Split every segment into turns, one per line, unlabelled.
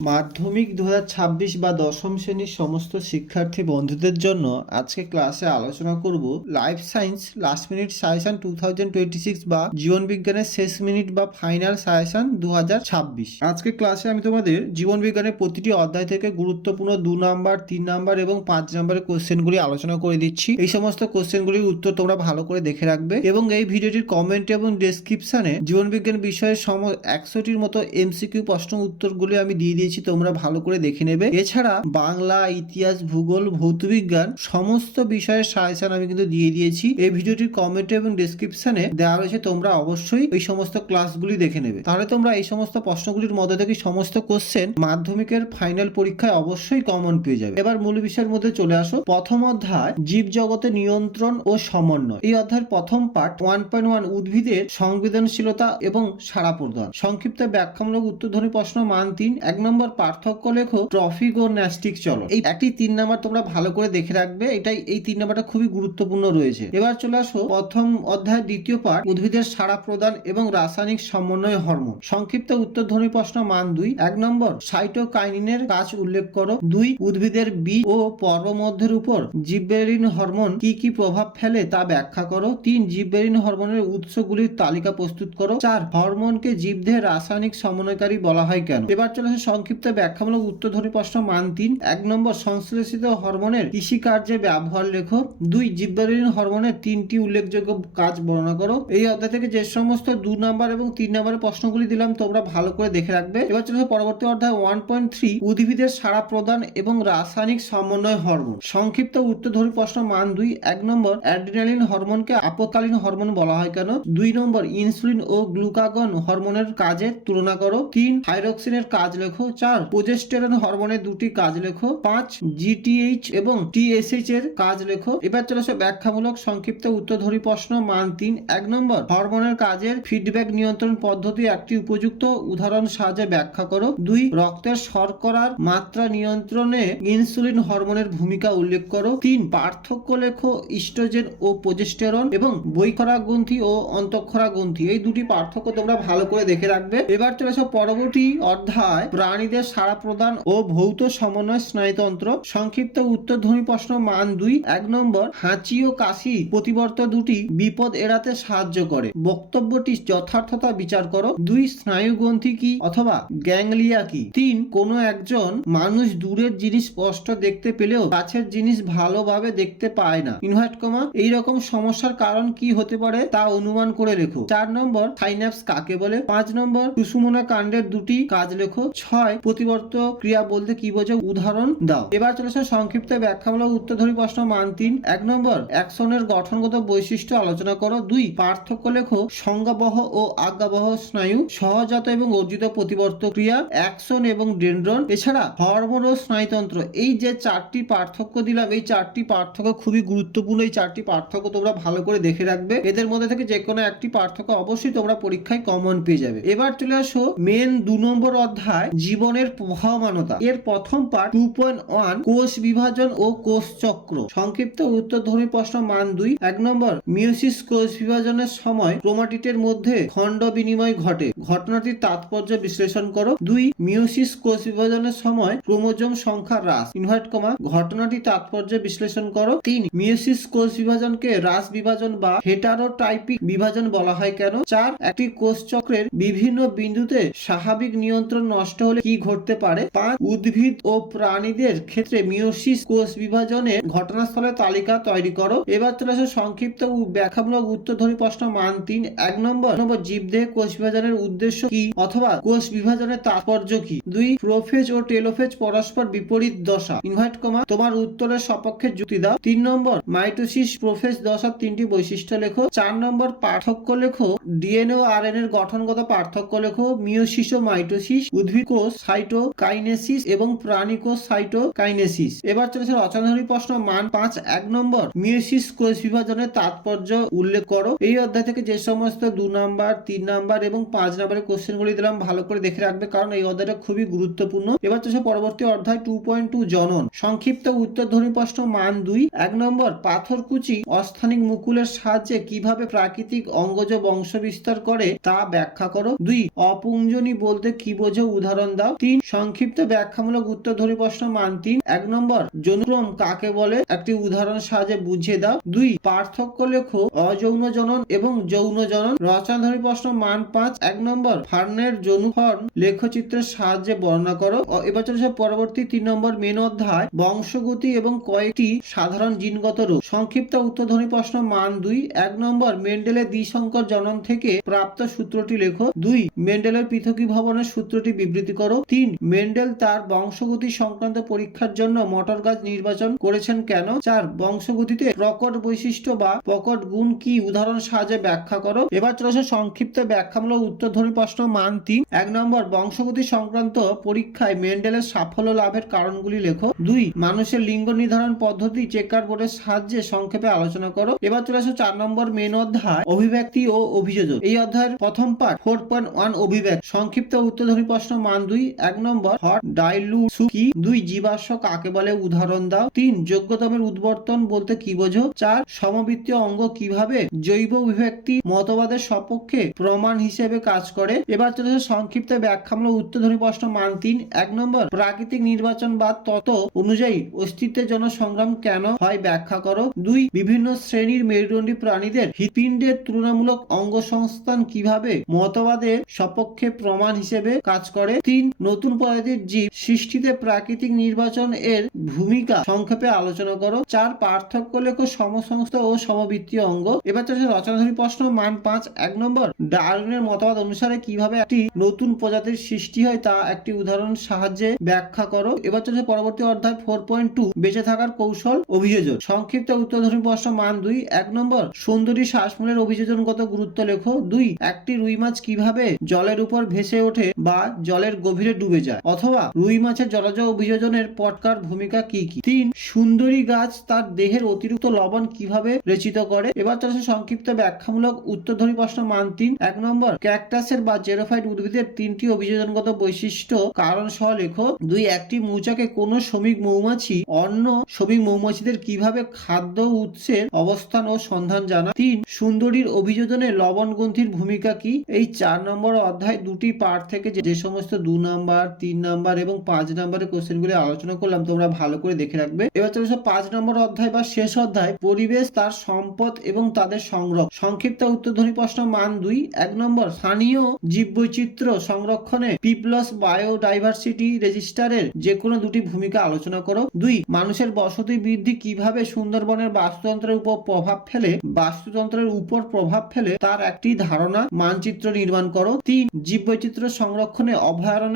মাধ্যমিক দু ছাব্বিশ বা দশম শ্রেণির সমস্ত শিক্ষার্থী বন্ধুদের জন্য আজকে ক্লাসে আলোচনা করব life science last minute suggestion two thousand twenty six বা জীবন বিজ্ঞানের শেষ মিনিট বা ফাইনাল সাজেশন দু ছাব্বিশ। আজকে ক্লাসে আমি তোমাদের জীবন বিজ্ঞানের প্রতিটি অধ্যায় থেকে গুরুত্বপূর্ণ দু নাম্বার, তিন নাম্বার এবং পাঁচ নাম্বারের কোশ্চেনগুলি আলোচনা করে দিচ্ছি। এই সমস্ত কোশ্চেনগুলির উত্তর তোমরা ভালো করে দেখে রাখবে এবং এই ভিডিওটির কমেন্ট এবং ডেসক্রিপশনে জীবন বিজ্ঞান বিষয়ের সম একশোটির মতো এমসিকিউ প্রশ্ন উত্তরগুলি আমি দিয়ে দিয়েছি। তোমরা ভালো করে দেখে নেবে। এছাড়া বাংলা ইতিহাস, ভূগোল, ভৌতবিজ্ঞান সমস্ত বিষয়ের সাজেশন আমি কিন্তু দিয়ে দিয়েছি। এই ভিডিওটির কমেন্ট এবং ডেসক্রিপশনে দেওয়া রয়েছে, তোমরা অবশ্যই এই সমস্ত ক্লাসগুলি দেখে নেবে। তাহলে তোমরা এই সমস্ত প্রশ্নগুলির মধ্যে থেকে সমস্ত কোশ্চেন মাধ্যমিকের ফাইনাল পরীক্ষায় অবশ্যই কমন পেয়ে যাবে। এবার মূল বিষয়ের মধ্যে চলে আসো। প্রথম অধ্যায় জীব জগতে নিয়ন্ত্রণ ও সমন্বয়। এই অধ্যায়ের প্রথম পার্ট ওয়ান পয়েন্ট ওয়ান উদ্ভিদের সংবেদনশীলতা এবং সারা প্রদান। সংক্ষিপ্ত ব্যাখ্যামূলক উত্তরধ্বনি প্রশ্ন, মান তিন, এক নম্বর পার্থক্য লেখো ট্রফিক ও ন্যাস্টিক চলো। এই একটি তিন নাম্বার তোমরা ভালো করে দেখে রাখবে, এটাই, এই তিন নাম্বারটা খুবই গুরুত্বপূর্ণ রয়েছে। এবার চলে আসো, প্রথম অধ্যায়, দ্বিতীয় পার্ট উদ্ভিদের সাড়া প্রদান এবং রাসায়নিক সমন্বয় হরমোন। সংক্ষিপ্ত উত্তরধ্বনি প্রশ্ন, মান দুই। এক নম্বর, সাইটোকাইনিনের কাজ উল্লেখ করো। দুই, উদ্ভিদের বীজ ও পর্বমধ্যের উপর জিব্বেরিন হরমোন কি কি প্রভাব ফেলে তা ব্যাখ্যা করো। তিন, জিব্বেরিন হরমোনের উৎসগুলির তালিকা প্রস্তুত করো। চার, হরমোনকে জীবদেহের রাসায়নিক সমন্বয়কারী বলা হয় কেন? এবার চলে আসে সংক্ষিপ্ত ব্যাখ্যামূলক উত্তরধ্বনি প্রশ্ন মান তিন। এক নম্বর, সংশ্লেষিত হরমোনের কৃষিকার্যে ব্যবহার লেখো। দুই জিব্বেরিন হরমোনের তিনটি উল্লেখযোগ্য কাজ বর্ণনা করো। এই অধ্যায় থেকে যে সমস্ত দু নম্বর এবং তিন নম্বরের প্রশ্নগুলি দিলাম, তোমরা ভালো করে দেখে রাখবে। এবার চলে পরবর্তী অধ্যায় ওয়ান পয়েন্ট থ্রি উদ্ভিদের সারা প্রদান এবং রাসায়নিক সমন্বয় হরমোন। সংক্ষিপ্ত উত্তরধ্বনি প্রশ্ন মান দুই। এক নম্বর, অ্যাড্রিনালিন হরমোনকে আপতকালীন হরমোন বলা হয় কেন? দুই নম্বর, ইনসুলিন ও গ্লুকাগন হরমোনের কাজের তুলনা করো। তিন থাইরক্সিনের কাজ লেখো। চার প্রোজেস্টেরন হরমোনের দুটি কাজ লেখো। পাঁচ জিটিএইচ এবং টিএসএইচ এর কাজ লেখো। এবার চলে আসো ব্যাখ্যামূলক সংক্ষিপ্ত উত্তরধ্বনি প্রশ্ন, মান তিন। এক নম্বর, হরমোনের কাজের ফিডব্যাক নিয়ন্ত্রণ পদ্ধতি একটি উপযুক্ত উদাহরণ সাহায্যে ব্যাখ্যা করো। দুই, রক্তের শর্করার মাত্রা নিয়ন্ত্রণে ইনসুলিন হরমোনের ভূমিকা উল্লেখ করো। তিন, পার্থক্য লেখো ইস্ট্রোজেন ও প্রোজেস্টেরন এবং বৈখরা গ্রন্থি ও অন্তঃক্ষরা গ্রন্থি এই দুটি পার্থক্য তোমরা ভালো করে দেখে রাখবে। এবার চলে আসো পরবর্তী অধ্যায় প্রাণীদের সাড়া প্রদান ও ভৌত সমন্বয় স্নায়ুতন্ত্র, সংক্ষিপ্ত উত্তরধ্বনি প্রশ্ন মান দুই, এক নম্বর, হাঁচি ও কাশি প্রতিবর্ত দুটি বিপদ এড়াতে সাহায্য করে। বক্তব্যটি যথার্থতা বিচার করো। দুই স্নায়ু গ্রন্থি কি অথবা গ্যাংলিয়া কি? তিন, কোনো একজন মানুষ দূরের জিনিস স্পষ্ট দেখতে পেলেও কাছের জিনিস ভালোভাবে দেখতে পায় না। ইনভার্ট কমা, এই রকম সমস্যার কারণ কি হতে পারে তা অনুমান করে লেখো। চার নম্বর, সাইন্যাপস কাকে বলে? পাঁচ নম্বর সুষুমনা কাণ্ডের দুটি কাজ লেখো। ছয় প্রতিবর্ত ক্রিয়া বলতে কি বোঝো? উদাহরণ দাও। এবার চলেছে সংক্ষিপ্ত ব্যাখ্যামূলক উত্তরধরি প্রশ্ন মান তিন। এক নম্বর, অ্যাকশনের গঠনগত বৈশিষ্ট্য আলোচনা করো। দুই, পার্থক্য লেখো। সংজ্ঞাবহ ও আজ্ঞাবহ স্নায়ু, সহজাত এবং অর্জিত প্রতিবর্ত ক্রিয়া, অ্যাকশন এবং ডেন্ড্রন। এছাড়া, হরমোন ও স্নায়ুতন্ত্র। এই যে চারটি পার্থক্য দিলাম, এই চারটি পার্থক্য খুবই গুরুত্বপূর্ণ। এই চারটি পার্থক্য তোমরা ভালো করে দেখে রাখবে। এদের মধ্যে থেকে যে কোনো একটি পার্থক্য অবশ্যই তোমরা পরীক্ষায় কমন পেয়ে যাবে। এবার চলে আসো মেন দু নম্বর অধ্যায় জীবনের প্রবাহমানতা এর প্রথম পার্ট টু পয়েন্ট ওয়ান কোষ বিভাজন ও কোষ চক্র। সংক্ষিপ্ত উত্তরধর্মী প্রশ্ন মান দুই। এক নম্বর মিওসিস কোষ বিভাজনের সময় ক্রোমাটিটের মধ্যে খণ্ড বিনিময় ঘটে। ঘটনাটির তাৎপর্য বিশ্লেষণ করো। দুই মিওসিস কোষ বিভাজনের সময় ক্রোমোজোম সংখ্যা হ্রাস। ইনভার্ট কমা ঘটনাটি তাৎপর্য বিশ্লেষণ করো। তিন মিউসিস কোষ বিভাজনকে হ্রাস বিভাজন বা হেটারোটাইপিক বিভাজন বলা হয় কেন? চার, একটি কোষ চক্রের বিভিন্ন বিন্দুতে স্বাভাবিক নিয়ন্ত্রণ নষ্ট হলে কি ঘটতে পারে? পাঁচ, উদ্ভিদ ও প্রাণীদের ক্ষেত্রে মিওসিস কোষ বিভাজনের ঘটনাস্থলের তালিকা তৈরি করো। এবার চলে আসো সংক্ষিপ্ত ব্যাখ্যামূলক উত্তরধরি প্রশ্ন মান তিন। এক নম্বর নম্বর জীবদেহ কোষ বিভাজনের উদ্দেশ্য কি অথবা কোষ বিভাজনের তাৎপর্য কি? দুই, প্রোফেজ ও টেলোফেজ পরস্পর বিপরীত দশা। ইনভার্ট কমা, তোমার উত্তরের সপক্ষে যুক্তি দাও। তিন নম্বর, মাইটোসিস প্রোফেজ দশার তিনটি বৈশিষ্ট্য লেখো। চার নম্বর, পার্থক্য লেখো। ডিএনএ ও আরএনএ এর গঠনগত পার্থক্য লেখো। মিওসিস ও মাইটোসিস উদ্ভিদ কোষ সাইটোকাইনেসিস এবং প্রাণী কোষ সাইটোকাইনেসিস এবার চলেছে রচনাধর্মী প্রশ্ন, মান পাঁচ, এক নম্বর। মিওসিস কোষ বিভাজনের তাৎপর্য উল্লেখ করো। এই অধ্যায় থেকে যে সমস্ত দু নাম্বার, তিন নাম্বার এবং পাঁচ নাম্বারের কোশ্চেনগুলি দিলাম, ভালো করে দেখে রাখবে, কারণ এই অধ্যায়টা খুবই গুরুত্বপূর্ণ। এবার চলেছে পরবর্তী অধ্যায় টু পয়েন্ট টু জনন। সংক্ষিপ্ত উত্তরধ্বনি প্রশ্ন, মান দুই, এক নম্বর। পাথরকুচি অস্থানিক মুকুলের সাহায্যে কীভাবে প্রাকৃতিক অঙ্গজ বংশ বিস্তার করে তা ব্যাখ্যা করো। দুই, অপুঞ্জনী বলতে কি বোঝো? উদাহরণ দাও। দাও তিন সংক্ষিপ্ত ব্যাখ্যামূলক উত্তরধর্মী প্রশ্ন মান তিন। এক নম্বর জনুক্রম কাকে বলে? একটি উদাহরণ সাহায্যে বুঝিয়ে দাও। দুই, পার্থক্য লেখো অযৌন জনন এবং যৌন জনন রচনাধর্মী প্রশ্ন মান পাঁচ। এক নম্বর, ফার্নের জনুফর্ম লেখচিত্রের সাহায্যে বর্ণনা করো। এবার চলেছে পরবর্তী তিন নম্বর মেন অধ্যায়, বংশগতি এবং কয়েকটি সাধারণ জিনগত রোগ সংক্ষিপ্ত উত্তরধ্বনি প্রশ্ন মান দুই। এক নম্বর, মেন্ডেলের দ্বিসংকর জনন থেকে প্রাপ্ত সূত্রটি লেখো। দুই, মেন্ডেলের পৃথকীভবনের সূত্রটি বিবৃতি করো। তিন। মেন্ডেল তার বংশগতি সংক্রান্ত পরীক্ষার জন্য মটর গাছ নির্বাচন করেছেন কেন? চার। বংশগতিতে প্রকট বৈশিষ্ট্য বা প্রকট গুণ কি? উদাহরণ সাহায্যে ব্যাখ্যা করো। এবার চলেছে সংক্ষিপ্ত ব্যাখ্যামূলক উত্তরধ্বনি প্রশ্ন মান তিন। এক নম্বর, বংশগতি সংক্রান্ত পরীক্ষায় মেন্ডেলের সাফল্য লাভের কারণগুলি লেখো। দুই, মানুষের লিঙ্গ নির্ধারণ পদ্ধতি চেকার বোর্ডের সাহায্যে সংক্ষেপে আলোচনা করো। এবার চলে আসো চার নম্বর মেন অধ্যায়, অভিব্যক্তি ও অভিযোজন। এই অধ্যায়ের প্রথম পার্ট ফোর পয়েন্ট ওয়ান অভিব্যক্তি। সংক্ষিপ্ত উত্তরধ্বনি প্রশ্ন মান দুই। এক নম্বর, হট ডাইলু কি দুই, জীবাশ্ম কাকে বলে? উদাহরণ দাও। তিন, যোগ্যতমের উদ্বর্তন বলতে কি বোঝো? চার, সমবৃত্তীয় অঙ্গ কীভাবে জৈব অভিব্যক্তি মতবাদের সপক্ষে প্রমাণ হিসেবে কাজ করে? এবার চলেছে সংক্ষিপ্ত ব্যাখ্যামূলক উত্তরধ্বনি প্রশ্ন মান তিন। এক নম্বর, প্রাকৃতিক নির্বাচন বা তত অনুযায়ী অস্তিত্বের জন্য সংগ্রাম কেন হয় ব্যাখ্যা করো। দুই, বিভিন্ন শ্রেণির মেরুদণ্ডী প্রাণীদের হৃৎপিণ্ডের তুলনামূলক অঙ্গ সংস্থান কীভাবে মতবাদের সপক্ষে প্রমাণ হিসেবে কাজ করে? তিন নতুন প্রজাতির জীব সৃষ্টিতে প্রাকৃতিক নির্বাচন এর ভূমিকা সংক্ষেপে আলোচনা করো, চার পার্থক্য লেখো সমসংস্থ ও সমবৃত্তীয় অঙ্গ। এবার চলছে রচনাধর্মী প্রশ্ন, মান পাঁচ, এক নম্বর। ডারউইনের মতবাদ অনুসারে কীভাবে একটি নতুন প্রজাতির সৃষ্টি হয় তা একটি উদাহরণ সাহায্যে ব্যাখ্যা করো। এবার চলছে পরবর্তী অধ্যায় ফোর পয়েন্ট টু বেঁচে থাকার কৌশল অভিযোজন। সংক্ষিপ্ত উত্তরধর্মী প্রশ্ন, মান দুই, এক নম্বর। সুন্দরী শ্বাসমূলের অভিযোজনগত গুরুত্ব লেখো। দুই, একটি রুই মাছ কীভাবে জলের উপর ভেসে ওঠে বা জলের গভীরে ডুবে যায়। অথবা রুই মাছের জলজ অভিযোজনের পটকার ভূমিকা কি কি? তিন, সুন্দরী গাছ তার দেহের অতিরিক্ত লবণ কীভাবে রেচিত করে? এবার চলেছে সংক্ষিপ্ত ব্যাখ্যামূলক উত্তরধর্মী প্রশ্ন মান তিন। এক নম্বর, ক্যাকটাসের বা জেরোফাইট উদ্ভিদের তিনটি অভিযোজনগত বৈশিষ্ট্য কারণ সহ লেখো। দুই, একটি মৌচাকে কোন শ্রমিক মৌমাছি, অন্য শ্রমিক মৌমাছিদের কীভাবে খাদ্য উৎসের অবস্থান ও সন্ধান জানা তিন, সুন্দরীর অভিযোজনে লবণ গ্রন্থির ভূমিকা কি? এই চার নম্বর অধ্যায় দুটি পার্ট থেকে যে সমস্ত দু নাম্বার, তিন নাম্বার এবং পাঁচ নাম্বারের কোশ্চেনগুলি আলোচনা করলাম, তোমরা ভালো করে দেখে রাখবে। এবার চলে পাঁচ নম্বর অধ্যায় বা শেষ অধ্যায়। পরিবেশ, তার সম্পদ এবং তাদের সংগ্রহ সংক্ষিপ্ত উত্তরধ্বনি প্রশ্ন, মান দুই। এক নম্বর, স্থানীয় জীববৈচিত্র্য সংরক্ষণে পিপলস বায়োডাইভার্সিটি রেজিস্টারের যে কোনো দুটি ভূমিকা আলোচনা করো। দুই, মানুষের বসতি বৃদ্ধি কীভাবে সুন্দরবনের বাস্তুতন্ত্রের উপর প্রভাব ফেলে, বাস্তুতন্ত্রের উপর প্রভাব ফেলে তার একটি ধারণা, মানচিত্র নির্মাণ করো। তিন, জীববৈচিত্র্য সংরক্ষণে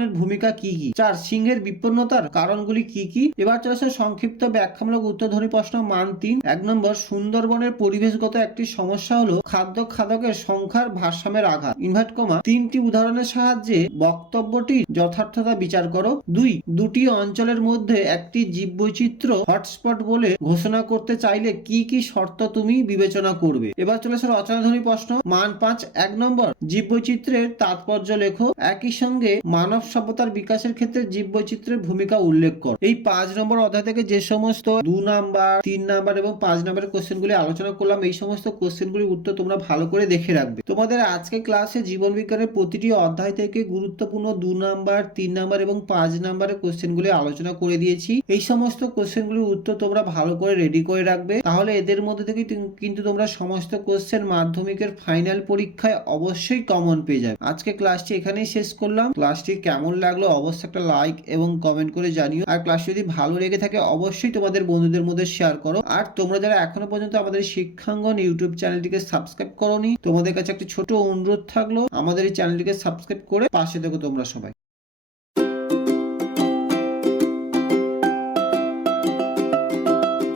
অভয়ারণ্যের ভূমিকা কি কি? চার, সিংহের বিপন্নতার কারণগুলি কি কি? এবার চলেছে সংক্ষিপ্ত ব্যাখ্যামূলক উত্তরধ্বনি প্রশ্ন, মান তিন। এক নম্বর, সুন্দরবনের পরিবেশগত একটি সমস্যা হলো খাদ্য খাদকের সংখ্যার ভারসাম্যের আঘাত। ইনভার্ট কমা তিনটি উদাহরণের সাহায্যে বক্তব্যটির যথার্থতা বিচার করো। দুই, দুটি অঞ্চলের মধ্যে একটি জীববৈচিত্র্য হটস্পট বলে ঘোষণা করতে চাইলে কি কি শর্ত তুমি বিবেচনা করবে? এবার চলেছে রচনাধনী প্রশ্ন, মান পাঁচ। এক নম্বর, জীববৈচিত্র্যের তাৎপর্য লেখো। একই সঙ্গে মানব সভ্যতার বিকাশের ক্ষেত্রে জীববৈচিত্র্যের ভূমিকা উল্লেখ কর। এই পাঁচ নম্বর অধ্যায় থেকে যে সমস্ত দু নাম্বার, তিন নাম্বার এবং পাঁচ নাম্বারের কোশ্চেন গুলি আলোচনা করলাম, এই সমস্ত কোশ্চেন গুলির উত্তর তোমরা ভালো করে দেখে রাখবে। তোমাদের আজকে ক্লাসে জীবন বিজ্ঞানের প্রতিটি অধ্যায় থেকে গুরুত্বপূর্ণ দু নাম্বার, তিন নাম্বার এবং পাঁচ নাম্বারের কোশ্চেন গুলি আলোচনা করে দিয়েছি। এই সমস্ত কোশ্চেন গুলির উত্তর তোমরা ভালো করে রেডি করে রাখবে। তাহলে এদের মধ্যে থেকে কিন্তু তোমরা সমস্ত কোশ্চেন মাধ্যমিকের ফাইনাল পরীক্ষায় অবশ্যই কমন পেয়ে যাবে। আজকে ক্লাসটি এখানেই শেষ করলাম। ক্লাসটি কেমন লাগল অবশ্যই একটা লাইক এবং কমেন্ট করে জানিও। আর ক্লাস যদি ভালো লেগে থাকে অবশ্যই তোমাদের বন্ধুদের মধ্যে শেয়ার করো। আর তোমরা যারা এখনও পর্যন্ত আমাদের শিক্ষাঙ্গন ইউটিউব চ্যানেলটিকে সাবস্ক্রাইব করোনি, তোমাদের কাছে একটা ছোট অনুরোধ থাকল, আমাদের এই চ্যানেলটিকে সাবস্ক্রাইব করে পাশে দেখো তোমরা সবাই।